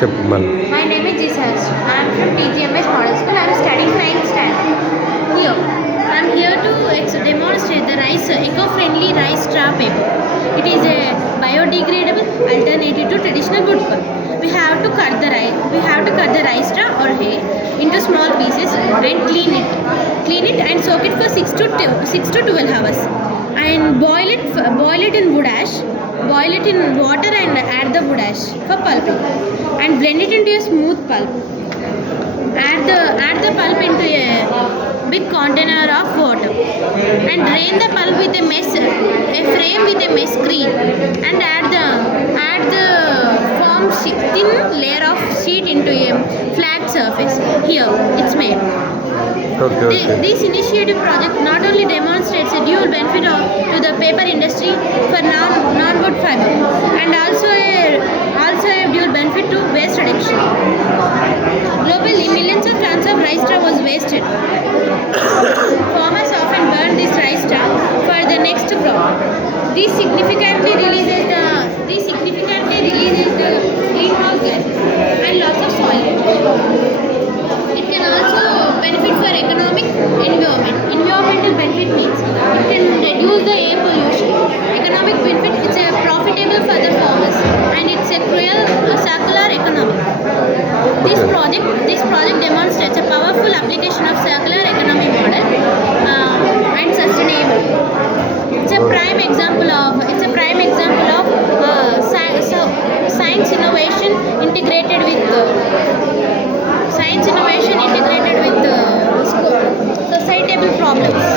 చెప్పు మళ్ళీ. My name is Jesus. I am from PGMS Model School. I am studying 9th standard. Here, I am here to demonstrate the rice eco-friendly rice straw paper. It is a biodegradable alternative to traditional wood pulp. We have to cut the rice straw or hay into small pieces and clean it and soak it for 6 to 12 hours. And boil it in wood ash. Boil it in water and add the wood ash for pulping. And blend it into a smooth pulp. Add the pulp into a big container of water and drain the pulp with a frame with a mesh screen and add the thin layer of sheet into a flat surface. Here it's made. Okay. This initiative project not only demonstrates a dual benefit to the paper industry for non-wood fiber and also a dual benefit to waste reduction. Globally, millions of tons of rice straw was wasted. Farmers often burn this rice straw for the next crop. This significantly releases the greenhouse gas and loss of soil nutrition. It can also benefit for environmental benefit means it can reduce the air pollution. Economic benefit, it's a profitable for the farmers and it's a circular economy. This project demonstrates a powerful application of circular economy model and sustainable. It's a prime example of science innovation integrated with societal problems.